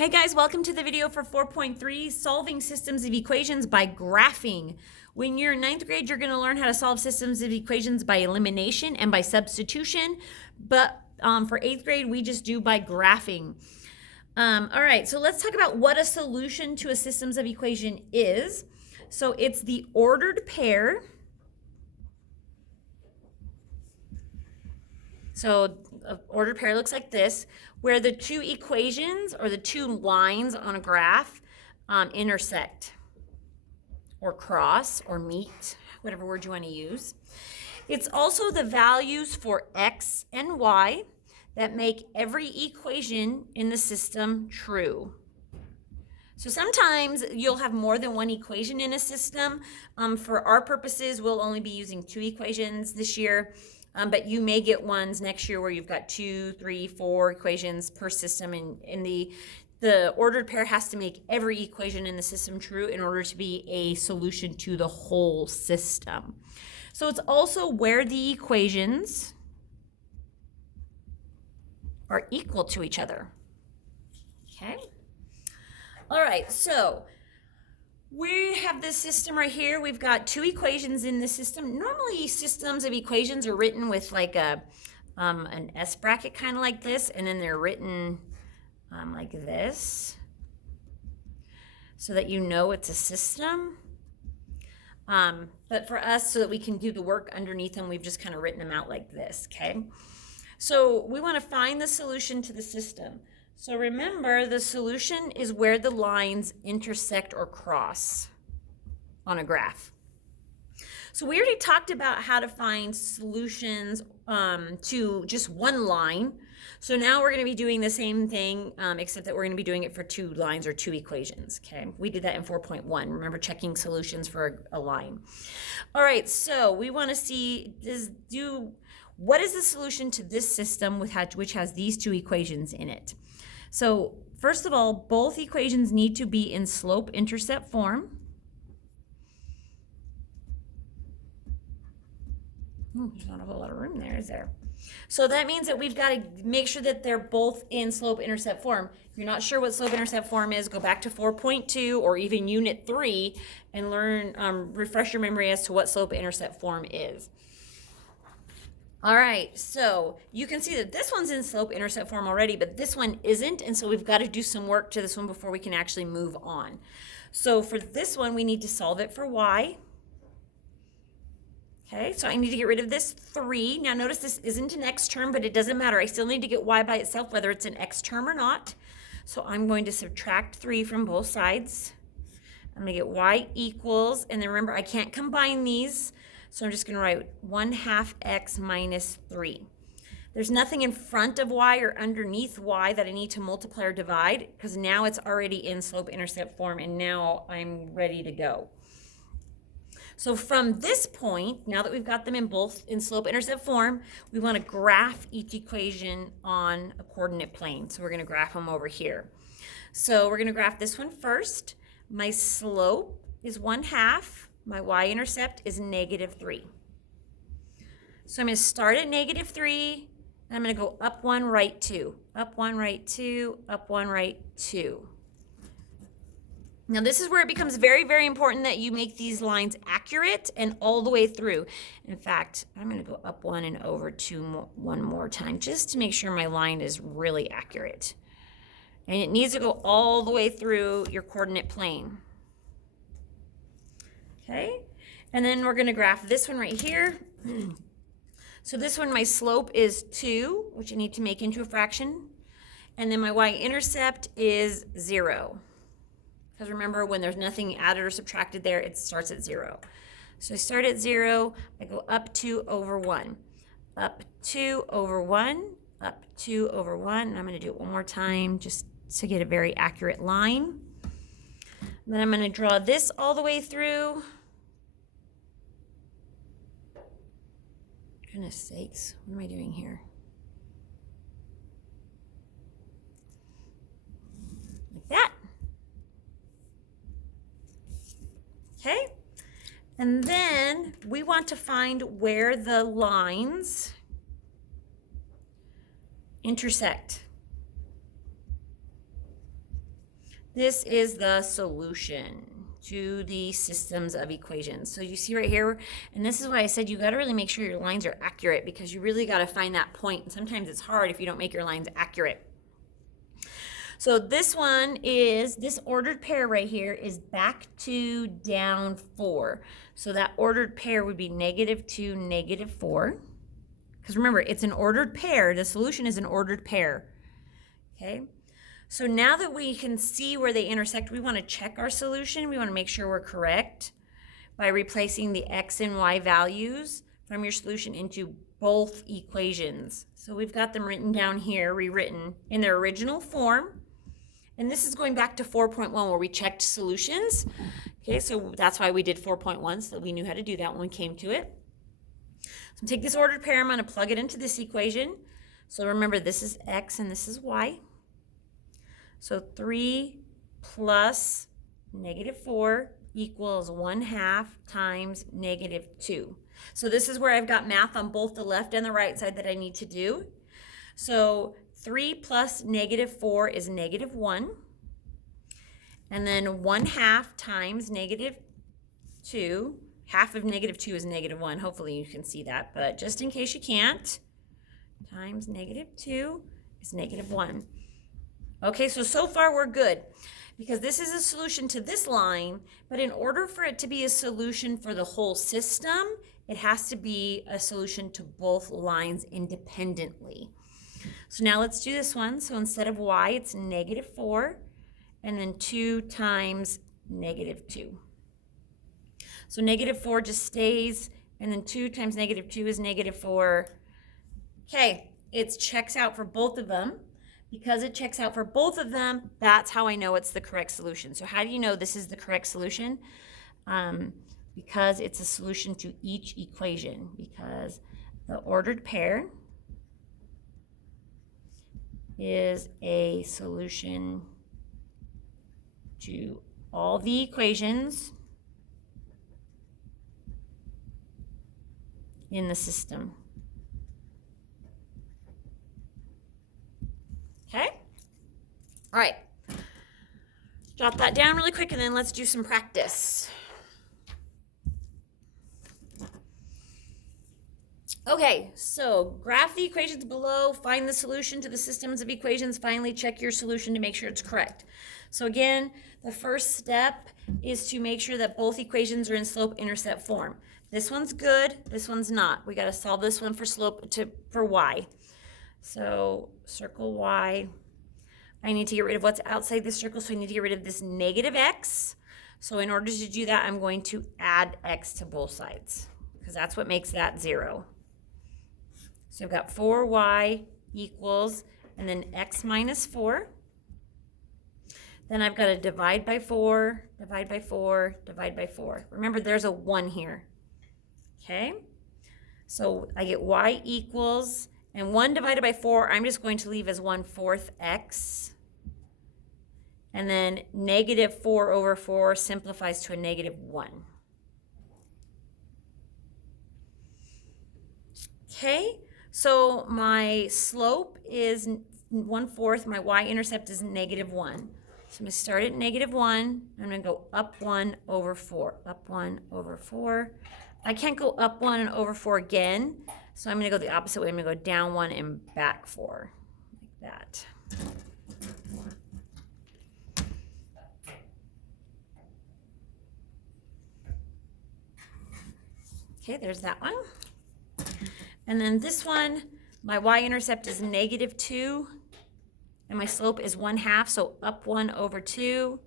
Hey guys, welcome to the video for 4.3, solving systems of equations by graphing. When you're in ninth grade, you're going to learn how to solve systems of equations by elimination and by substitution. But for eighth grade, we just do by graphing. All right, so let's talk about what a solution to a systems of equation is. So it's the ordered pair. So an ordered pair looks like this, where the two equations or the two lines on a graph intersect or cross or meet, whatever word you want to use. It's also the values for x and y that make every equation in the system true. So sometimes you'll have more than one equation in a system. For our purposes, we'll only be using two equations this year. But you may get ones next year where you've got 2, 3, 4 equations per system, and the ordered pair has to make every equation in the system true in order to be a solution to the whole system. So it's also where the equations are equal to each other. Okay? All right, so we have this system right here. We've got two equations in the system. Normally, systems of equations are written with like an S bracket, kind of like this, and then they're written like this, so that you know it's a system. But for us, so that we can do the work underneath them, we've just kind of written them out like this, okay? So we want to find the solution to the system. So remember, the solution is where the lines intersect or cross on a graph. So we already talked about how to find solutions to just one line. So now we're going to be doing the same thing, except that we're going to be doing it for two lines or two equations. Okay, we did that in 4.1. Remember checking solutions for a line. All right, so we want to see what is the solution to this system which has these two equations in it. So first of all, both equations need to be in slope-intercept form. There's not a whole lot of room there, is there? So that means that we've got to make sure that they're both in slope-intercept form. If you're not sure what slope-intercept form is, go back to 4.2 or even Unit 3 and learn, refresh your memory as to what slope-intercept form is. All right, so you can see that this one's in slope-intercept form already, but this one isn't, and so we've got to do some work to this one before we can actually move on. So for this one, we need to solve it for y. Okay, so I need to get rid of this 3. Now notice this isn't an x term, but it doesn't matter. I still need to get y by itself, whether it's an x term or not. So I'm going to subtract 3 from both sides. I'm going to get y equals, and then remember, I can't combine these. So I'm just going to write 1/2 x minus 3. There's nothing in front of y or underneath y that I need to multiply or divide, because now it's already in slope-intercept form, and now I'm ready to go. So from this point, now that we've got them in both in slope-intercept form, we want to graph each equation on a coordinate plane. So we're going to graph them over here. So we're going to graph this one first. My slope is 1/2. My y-intercept is -3. So I'm going to start at -3, and I'm going to go up 1, right 2, up 1, right 2, up 1, right 2. Now this is where it becomes very, very important that you make these lines accurate and all the way through. In fact, I'm going to go up 1 and over 2 one more time just to make sure my line is really accurate. And it needs to go all the way through your coordinate plane. Okay, and then we're going to graph this one right here. So this one, my slope is 2, which I need to make into a fraction. And then my y-intercept is 0. Because remember, when there's nothing added or subtracted there, it starts at 0. So I start at 0, I go up 2 over 1. Up 2 over 1, up 2 over 1. And I'm going to do it one more time just to get a very accurate line. And then I'm going to draw this all the way through. Goodness sakes, what am I doing here? Like that. Okay, and then we want to find where the lines intersect. This is the solution to the systems of equations. So you see right here, and this is why I said you got to really make sure your lines are accurate, because you really got to find that point. And sometimes it's hard if you don't make your lines accurate. So this one is, this ordered pair right here is back 2, down 4. So that ordered pair would be -2, -4. Because remember, it's an ordered pair. The solution is an ordered pair. Okay. So now that we can see where they intersect, we want to check our solution. We want to make sure we're correct by replacing the x and y values from your solution into both equations. So we've got them written down here, rewritten in their original form. And this is going back to 4.1 where we checked solutions. Okay, so that's why we did 4.1, so that we knew how to do that when we came to it. So take this ordered pair, I'm going to plug it into this equation. So remember, this is x and this is y. So 3 plus -4 equals 1/2 times -2. So this is where I've got math on both the left and the right side that I need to do. So 3 plus -4 is -1. And then 1/2 times -2. Half of -2 is -1. Hopefully you can see that, but just in case you can't, times -2 is -1. Okay, so far we're good, because this is a solution to this line, but in order for it to be a solution for the whole system, it has to be a solution to both lines independently. So now let's do this one. So instead of y, it's -4, and then 2 times -2. So -4 just stays, and then 2 times -2 is -4. Okay, it checks out for both of them. Because it checks out for both of them, that's how I know it's the correct solution. So how do you know this is the correct solution? Because it's a solution to each equation, because the ordered pair is a solution to all the equations in the system. Okay? All right. Jot that down really quick, and then let's do some practice. Okay, so graph the equations below, find the solution to the systems of equations, finally check your solution to make sure it's correct. So again, the first step is to make sure that both equations are in slope-intercept form. This one's good, this one's not. We got to solve this one for for y. So circle y. I need to get rid of what's outside the circle, so I need to get rid of this -x. So in order to do that, I'm going to add x to both sides, because that's what makes that 0. So I've got 4y equals, and then x minus 4. Then I've got to divide by 4, divide by 4, divide by 4. Remember, there's a 1 here. Okay? So I get y equals, and 1 divided by 4, I'm just going to leave as 1/4 x. And then -4 over 4 simplifies to a -1. Okay, so my slope is 1/4, my y-intercept is -1. So I'm going to start at -1, I'm going to go up 1 over 4, up 1 over 4. I can't go up 1 and over 4 again, so I'm going to go the opposite way. I'm going to go down 1 and back 4, like that. Okay, there's that one. And then this one, my y-intercept is -2, and my slope is 1/2, so up 1 over 2,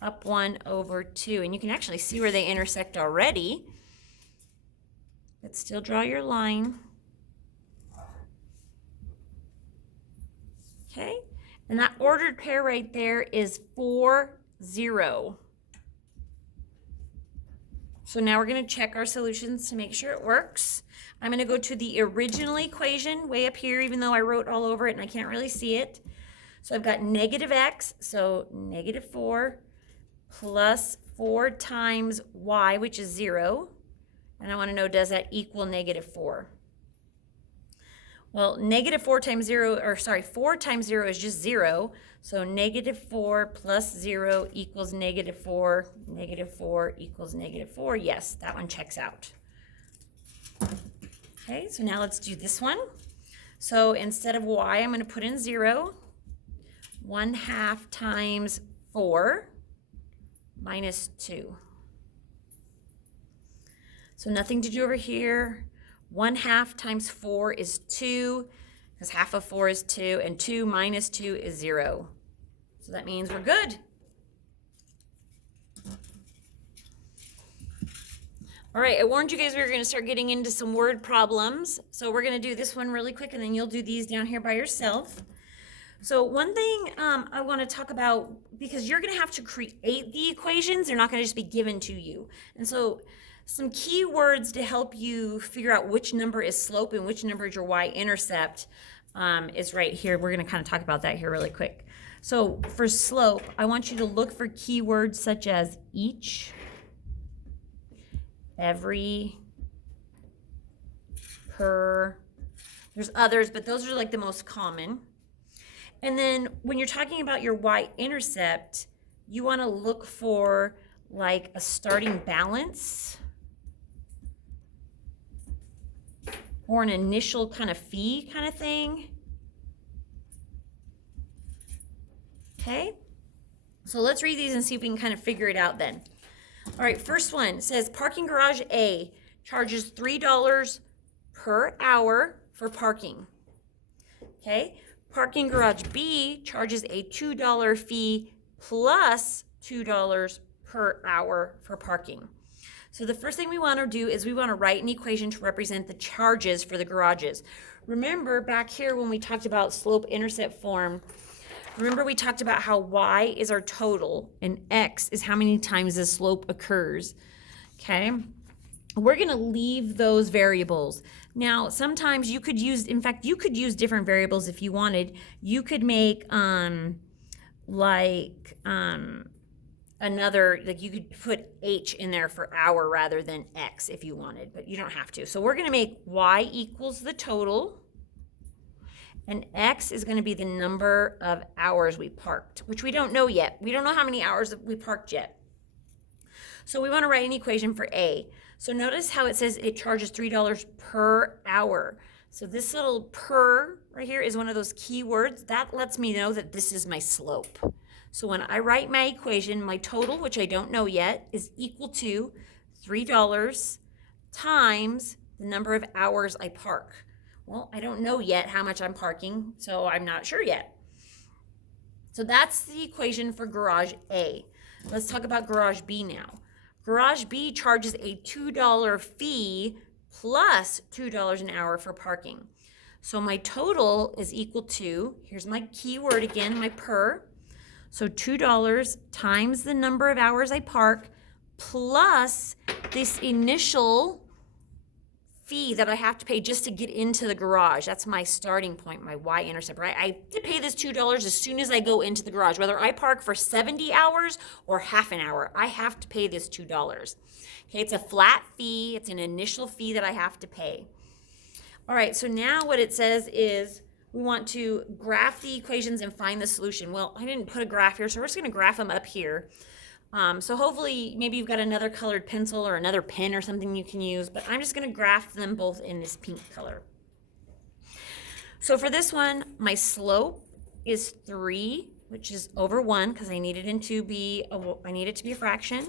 up 1 over 2. And you can actually see where they intersect already. But still draw your line. Okay, and that ordered pair right there is 4, 0. So now we're going to check our solutions to make sure it works. I'm going to go to the original equation way up here, even though I wrote all over it and I can't really see it. So I've got -x, so -4 plus 4 times y, which is 0. And I want to know, does that equal -4? Well, negative 4 times 0, or sorry, 4 times 0 is just 0. So negative 4 plus 0 equals negative 4. Negative 4 equals negative 4. Yes, that one checks out. Okay, so now let's do this one. So instead of y, I'm going to put in 0. 1/2 times 4 minus 2. So nothing to do over here. 1/2 times 4 is 2, because half of 4 is 2, and 2 minus 2 is 0. So that means we're good. All right, I warned you guys we were going to start getting into some word problems. So we're going to do this one really quick, and then you'll do these down here by yourself. So one thing I want to talk about, because you're going to have to create the equations, they're not going to just be given to you. And so some key words to help you figure out which number is slope and which number is your y-intercept is right here. We're going to kind of talk about that here really quick. So for slope, I want you to look for keywords such as each, every, per. There's others, but those are like the most common. And then when you're talking about your y-intercept, you want to look for like a starting balance or an initial kind of fee kind of thing. Okay, so let's read these and see if we can kind of figure it out then. All right, first one says parking garage A charges $3 per hour for parking. Okay, parking garage B charges a $2 fee plus $2 per hour for parking. So the first thing we want to do is we want to write an equation to represent the charges for the garages. Remember back here when we talked about slope-intercept form, remember we talked about how y is our total and x is how many times the slope occurs, okay? We're going to leave those variables. Now, sometimes you could use, in fact, you could use different variables if you wanted. You could make another, like you could put h in there for hour rather than x if you wanted, but you don't have to. So we're going to make y equals the total, and x is going to be the number of hours we parked, which we don't know yet. We don't know how many hours we parked yet. So we want to write an equation for A. So notice how it says it charges $3 per hour. So this little per right here is one of those key words. That lets me know that this is my slope. So when I write my equation, my total, which I don't know yet, is equal to $3 times the number of hours I park. Well, I don't know yet how much I'm parking, so I'm not sure yet. So that's the equation for garage A. Let's talk about garage B now. Garage B charges a $2 fee plus $2 an hour for parking. So my total is equal to, here's my keyword again, my per. So $2 times the number of hours I park plus this initial fee that I have to pay just to get into the garage. That's my starting point, my y-intercept, right? I have to pay this $2 as soon as I go into the garage. Whether I park for 70 hours or half an hour, I have to pay this $2. Okay, it's a flat fee. It's an initial fee that I have to pay. All right, so now what it says is we want to graph the equations and find the solution. Well, I didn't put a graph here, so we're just going to graph them up here. So hopefully maybe you've got another colored pencil or another pen or something you can use, but I'm just going to graph them both in this pink color. So for this one, my slope is 3, which is over 1 because I need it to be a fraction,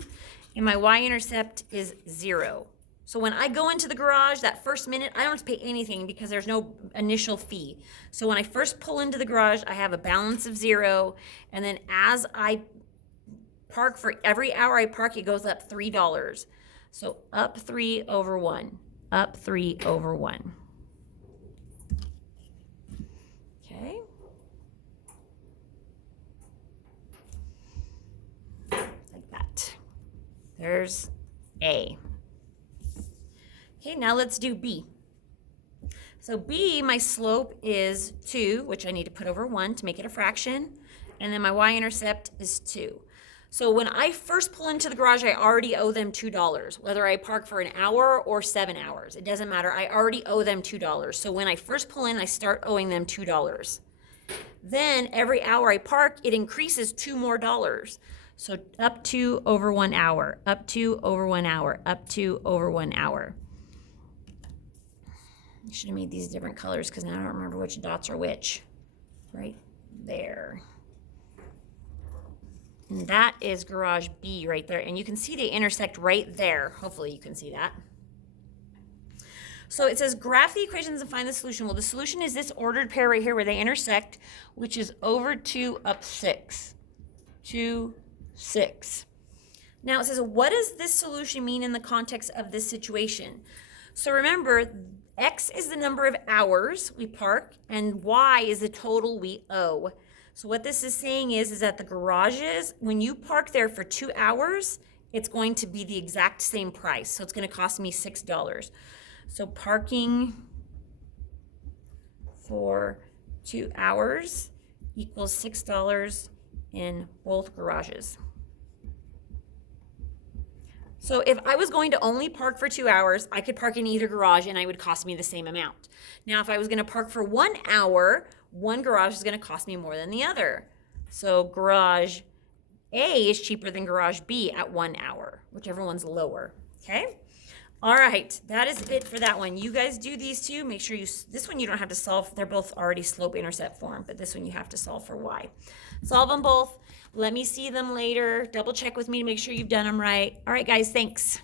and my y-intercept is 0. So when I go into the garage that first minute, I don't have to pay anything because there's no initial fee. So when I first pull into the garage, I have a balance of 0, and then as I park, for every hour I park, it goes up $3. So up 3 over 1, up 3 over 1. Okay. Like that. There's A. Okay, now let's do B. So B, my slope is 2, which I need to put over 1 to make it a fraction, and then my y-intercept is 2. So when I first pull into the garage, I already owe them $2. Whether I park for an hour or 7 hours, it doesn't matter. I already owe them $2. So when I first pull in, I start owing them $2. Then every hour I park, it increases $2 more. So up to over 1 hour, up to over 1 hour, up to over 1 hour. I should have made these different colors because now I don't remember which dots are which. Right there. And that is garage B right there. And you can see they intersect right there. Hopefully you can see that. So it says graph the equations and find the solution. Well, the solution is this ordered pair right here where they intersect, which is over 2 up 6. 2, 6. Now it says, what does this solution mean in the context of this situation? So remember, X is the number of hours we park, and Y is the total we owe. So what this is saying is that the garages, when you park there for 2 hours, it's going to be the exact same price. So it's going to cost me $6. So parking for 2 hours equals $6 in both garages. So if I was going to only park for 2 hours, I could park in either garage and it would cost me the same amount. Now, if I was going to park for 1 hour, one garage is going to cost me more than the other. So garage A is cheaper than garage B at 1 hour, whichever one's lower. Okay? All right, that is it for that one. You guys do these two. Make sure this one you don't have to solve. They're both already slope-intercept form, but this one you have to solve for y. Solve them both. Let me see them later. Double check with me to make sure you've done them right. All right, guys, thanks.